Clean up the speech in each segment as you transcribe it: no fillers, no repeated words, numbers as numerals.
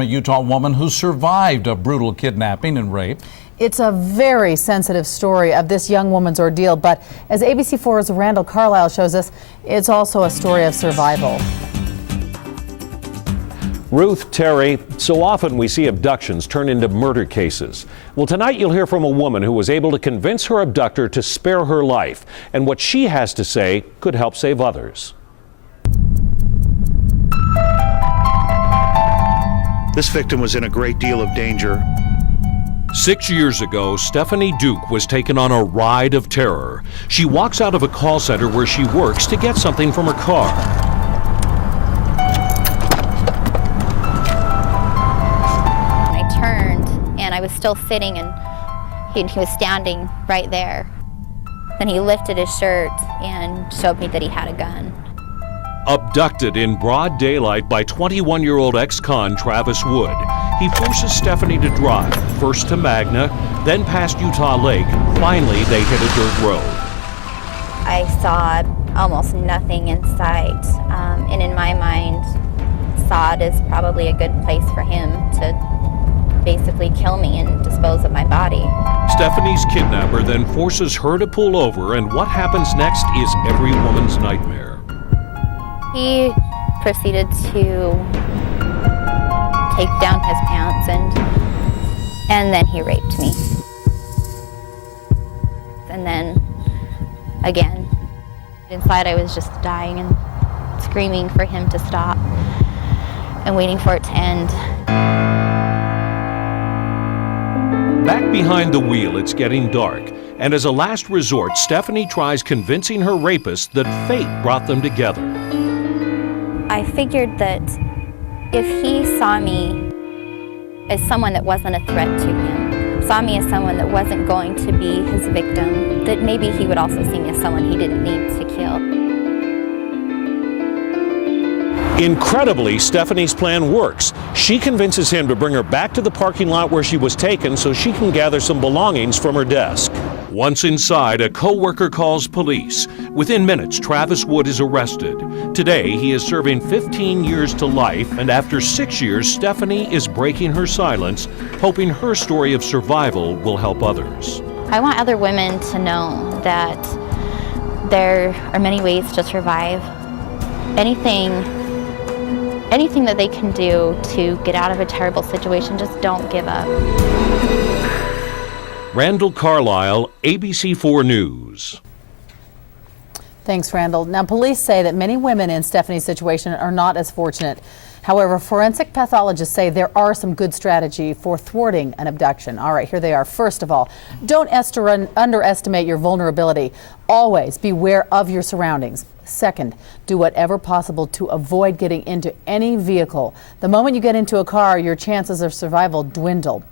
from a Utah woman who survived a brutal kidnapping and rape. It's a very sensitive story of this young woman's ordeal, but as ABC4's Randall Carlisle shows us, it's also a story of survival. Ruth, Terry, so often we see abductions turn into murder cases. Well, tonight you'll hear from a woman who was able to convince her abductor to spare her life, and what she has to say could help save others. This victim was in a great deal of danger. 6 years ago, Stephanie Duke was taken on a ride of terror. She walks out of a call center where she works to get something from her car. I turned and I was still sitting and he was standing right there. Then he lifted his shirt and showed me that he had a gun. Abducted in broad daylight by 21-year-old ex-con Travis Wood. He forces Stephanie to drive, first to Magna, then past Utah Lake. Finally, they hit a dirt road. I saw almost nothing in sight, and in my mind, sod is probably a good place for him to basically kill me and dispose of my body. Stephanie's kidnapper then forces her to pull over, and what happens next is every woman's nightmare. He proceeded to take down his pants and then he raped me. And then again, inside I was just dying and screaming for him to stop and waiting for it to end. Back behind the wheel, it's getting dark, and as a last resort, Stephanie tries convincing her rapist that fate brought them together. I figured that if he saw me as someone that wasn't a threat to him, saw me as someone that wasn't going to be his victim, that maybe he would also see me as someone he didn't need to kill. Incredibly, Stephanie's plan works. She convinces him to bring her back to the parking lot where she was taken so she can gather some belongings from her desk. Once inside, a co-worker calls police. Within minutes, Travis Wood is arrested. Today, he is serving 15 years to life, and after 6 years, Stephanie is breaking her silence, hoping her story of survival will help others. I want other women to know that there are many ways to survive. Anything that they can do to get out of a terrible situation, just don't give up. Randall Carlisle, ABC4 News. Thanks, Randall. Now, police say that many women in Stephanie's situation are not as fortunate. However, forensic pathologists say there are some good strategy for thwarting an abduction. All right, here they are. First of all, don't underestimate your vulnerability. Always beware of your surroundings. Second, do whatever possible to avoid getting into any vehicle. The moment you get into a car, your chances of survival dwindle.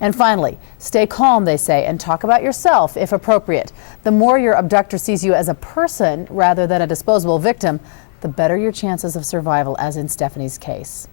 And finally, stay calm, they say, and talk about yourself if appropriate. The more your abductor sees you as a person rather than a disposable victim, the better your chances of survival, as in Stephanie's case.